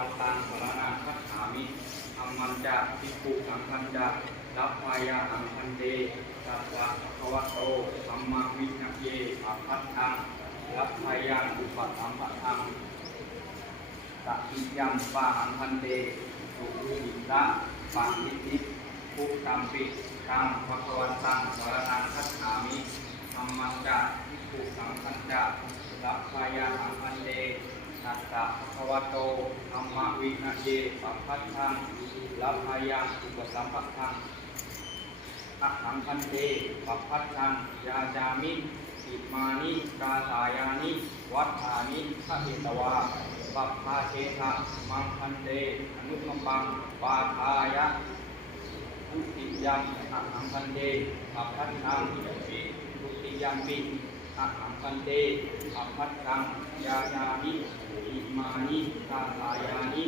วันตังสรนังคัจฉามิธรรมันจะภิกขุสังฆันจะรับพายาหังคันเตสัสสะภควะโตสัมมาวินัยเยปัพพัทธังรับพายาอุปสัมปะทังสัพพิยัมปะหังคันเตสุขิระปังนิติภูตัมปิตังภควันตังสรนังคัจฉามิธรรมันจะภิกขุสังฆันจะรับพายาหังคันเต นัสสะภะคะวะโตธัมมวินะเยปัพพัทธังลัพพายังอุปสัมปะทังอะหังคันเตปัพพัทธังยาจามิอิมานิกาสายานิวัฏฐานิขะเหตวาปัปพาเชทะมังคันเตอนุมปังปาทายะทุติยัมอะหังคันเตปัพพัทธังทุติยัมปิอะหังคันเตปัพพัทธังยาญานิ อิมานิกาสายานิ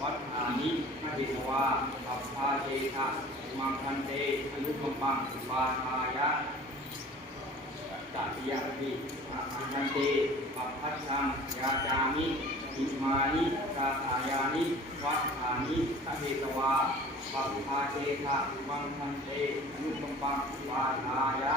วัฏฐานิมหิตวาปัพพาเททะมังคันเตอนุปปังปาทายะตัติยาปิอะหังคันเตปัพพัทธังยาจามิอิมานิกาสายานิวัฏฐานิมหิตวาปัปพาเตทะมังคันเตอนุปปังวาทายะ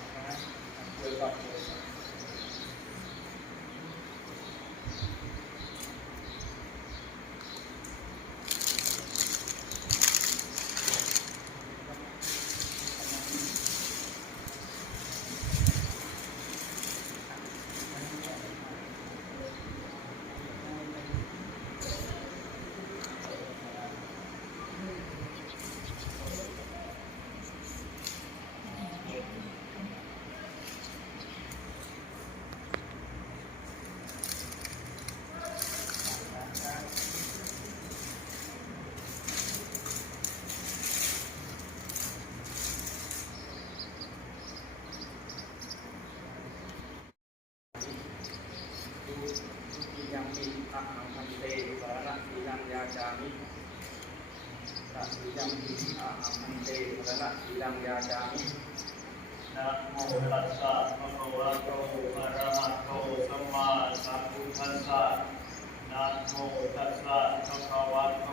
เอาไว้คือเอาไว้เอ้ยเอาไว้ รับรับรับรับเลยรับเลยไม่ได้รับรับเอาไว้วาง กลับบ้านไหม วางอันเดียววางอันโดนโดนต้องต้องอันนั้นอะโดนเก็บไว้เอาไว้อันนี้เอาไว้วางไว้เก็บไว้อันนั้นได้ตรงได้ตรงได้ตรงนะนะแล้วก็อ่าโอเค ได้นะคุยก่อนคุยก่อน ดูทุยังมีอะหังพันเตสารณสีลังยาจามิตัสยังมีอะหังพันเตสารณสีลังยาจามิ นะโมตัสสะภะคะวะโตอะระหะโตสัมมาสัมพุทธัสสะ นะโมตัสสะภะคะวะโต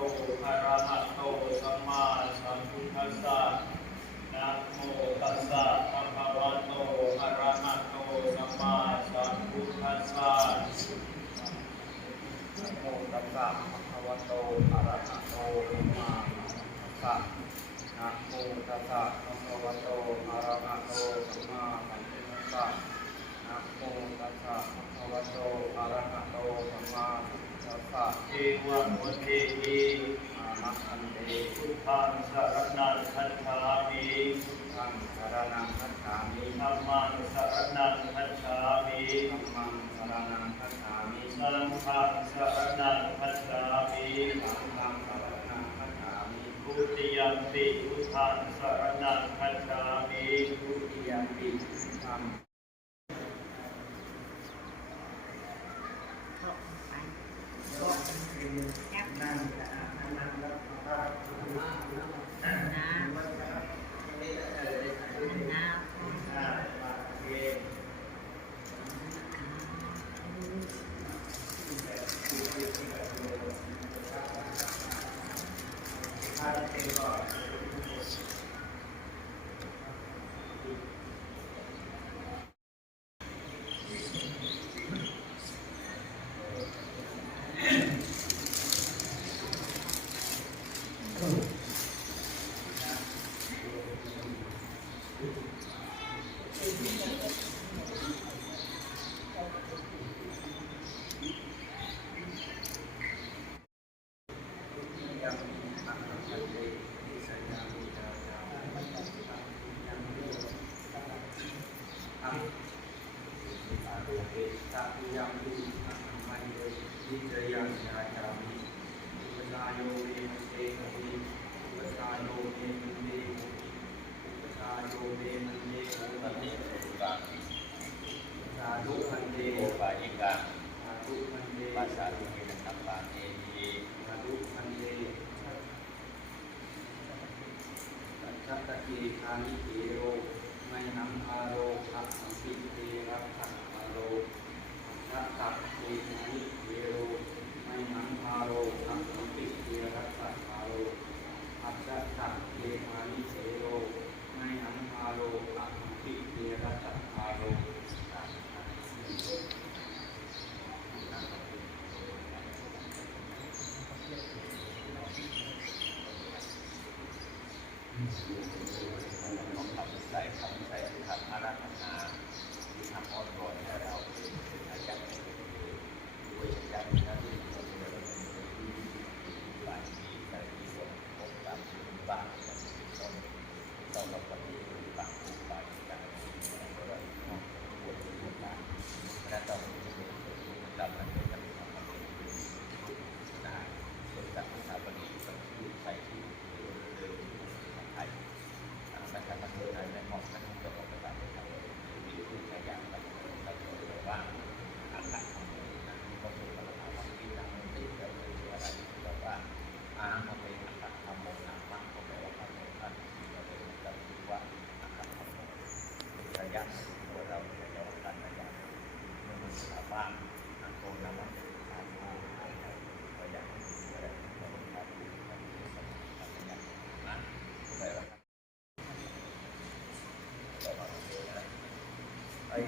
อะระหะโตสัมมาสัมพุทธัสสะนะโมตัสสะภะคะวะโตอะระหะโตสัมมาสัมพุทธัสสะนะโมตัสสะภะคะวะโตอะระหะโตสัมมาสัมพุทธัสสะนะโมตัสสะภะคะวะโตอะระหะโตสัมมาสัมพุทธัสสะนะโมตัสสะภะคะ วะโตอะระหะโตสัมมาสัมพุทธะเอวะโมเทหิอามัคคันเตพุทธังสารณังคัจฉามิทังสารนังคัจฉามิธัมมังสารณังคัจฉามิธัมมังสารนังคัจฉามิสังฆังสารณังคัจฉามิสังฆังสารนังคัจฉามิทุติยัมปิพุทธังสารณังคัจฉามิทุติยัมปิ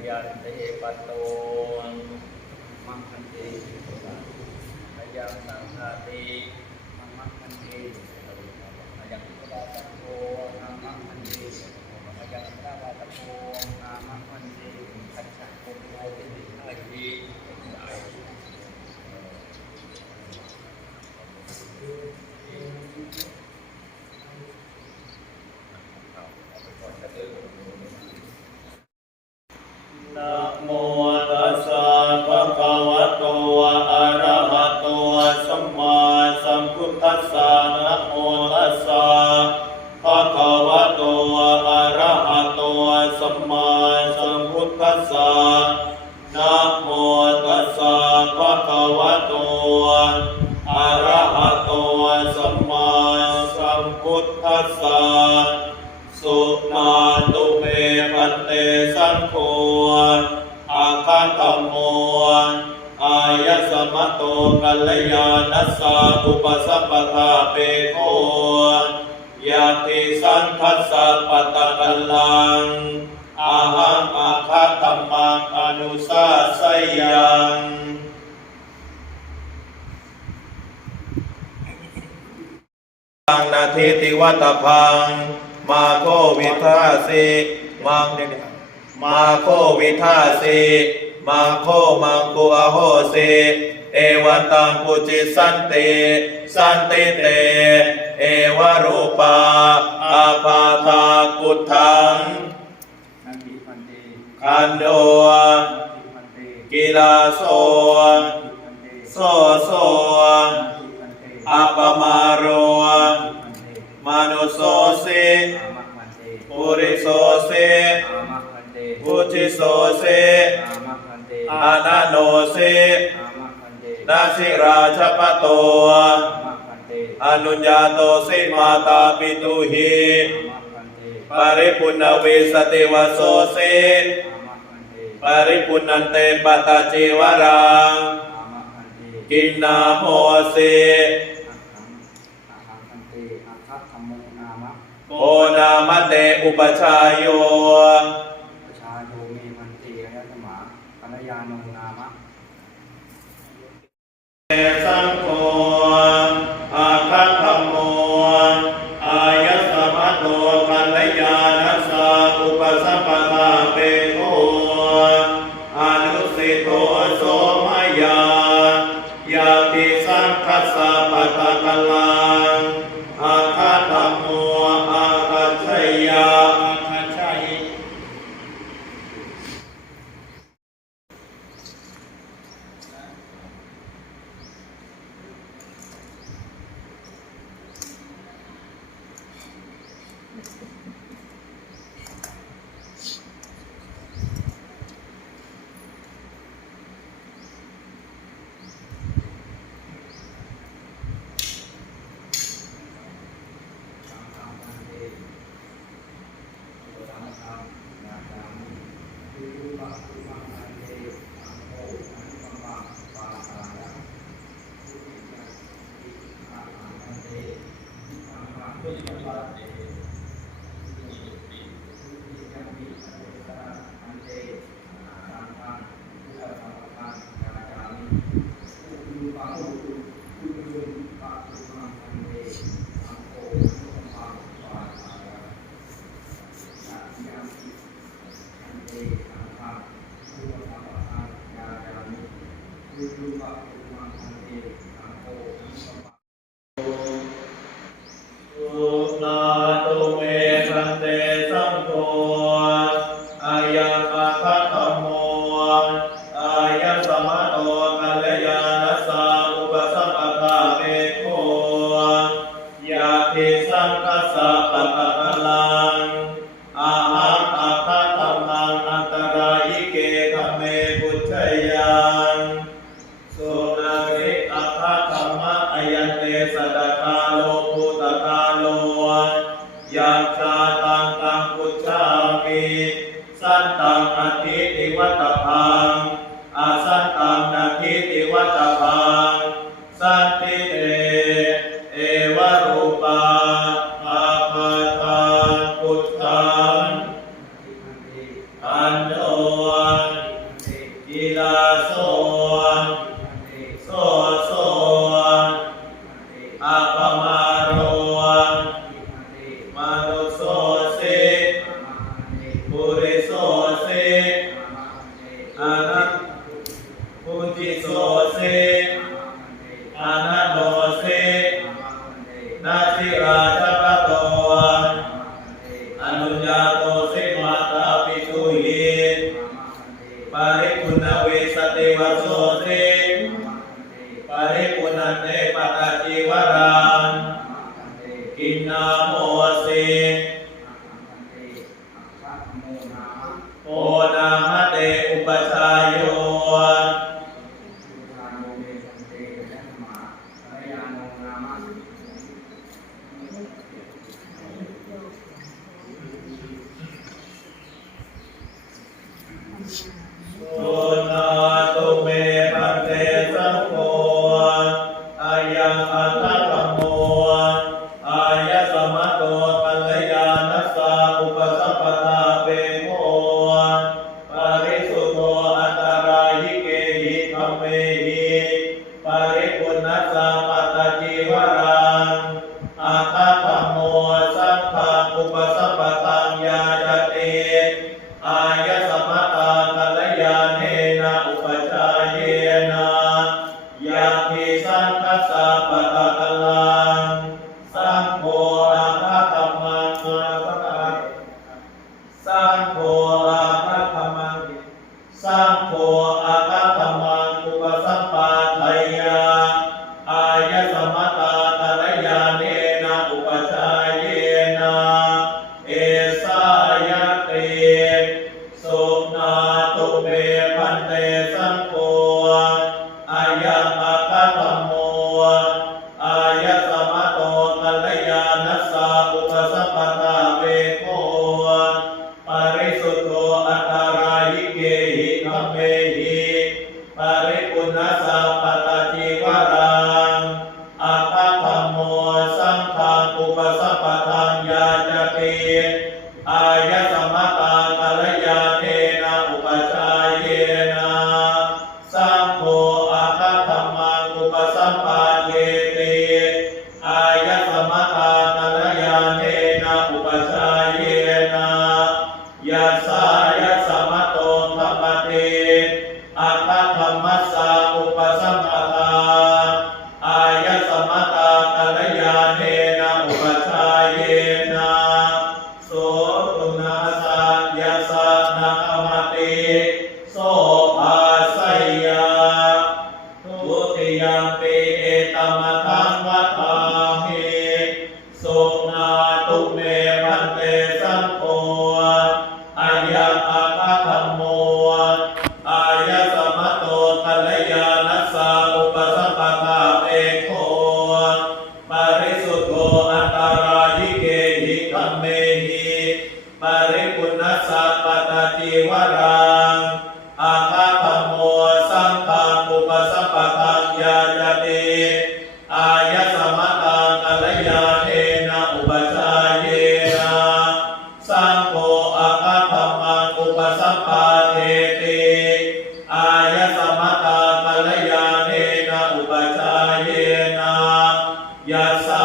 ยันติปัตโต พุทธัสสะสุมาตุเมปันเตสันโฆอาคานตโมอายสมโตกัลยาณสสะอุปสัมปทาเปโกยาติสันทัสสะปตะกัลังอาหังอาคาตัมมังอนุสาสยังังนาทิติวัตพัง มาโควิทาสิมังมาโควิทาสิมาโคมังกุอโหสิเอวันตังปุจิสันติสันติเต เอวรูปาอาภาตากุทังคันโดกิลาโส สินาสิราชปโตอนุญาโตสิมาตาปิตุหิปริปุณวิสติวโสสิปริปุณันเตปตาจิวรังกินนาโมสิโอนามเตอุปชายโย Uh, Pare o ยังปีตมทังวัตา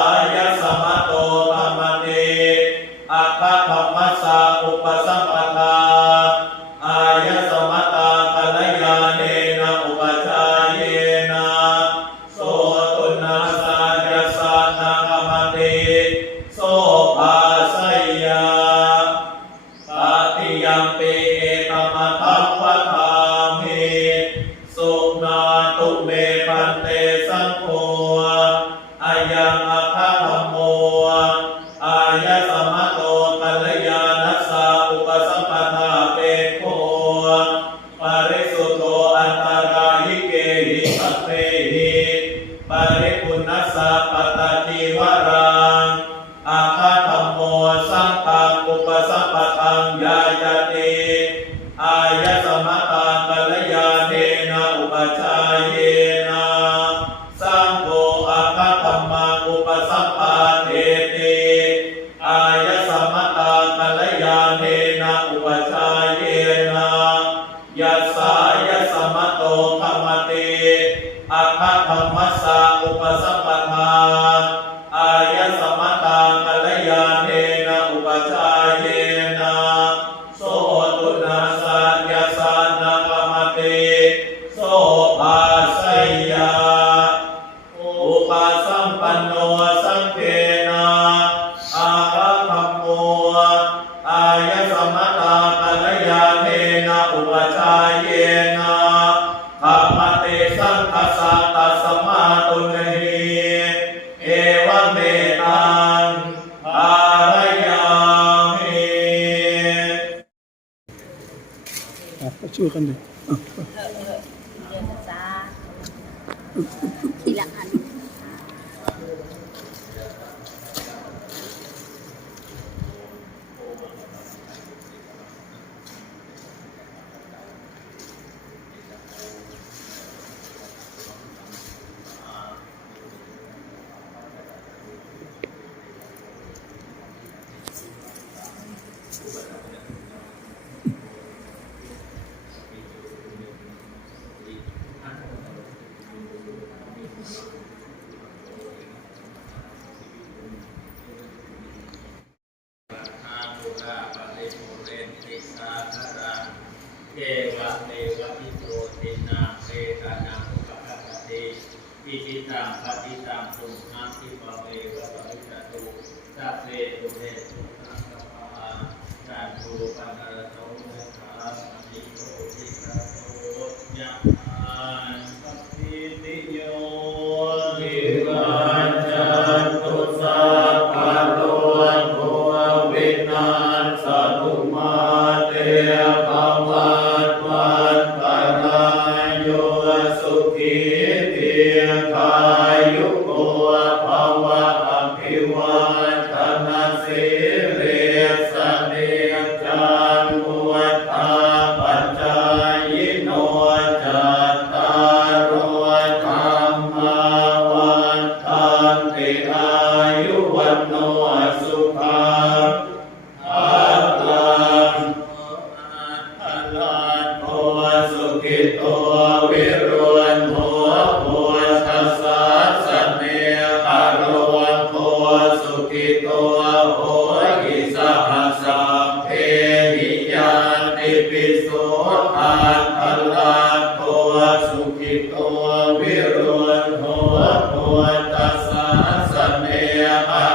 ya สัพพังอุปสัมพพังยายติ 건데 Hare Yeah.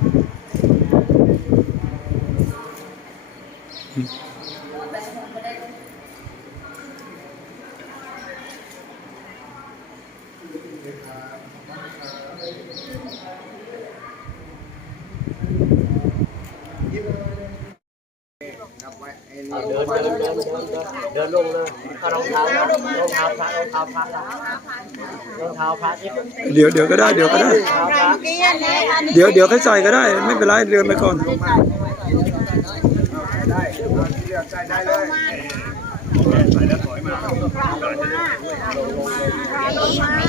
เดี๋ยวเดี๋ยวก็ได้เดี๋ยวก็ได้ เดี๋ยวเดี๋ยวค่อใส่ก็ได้ ไม่เป็นไรเรือไปก่อนใส่แล้วถอยมา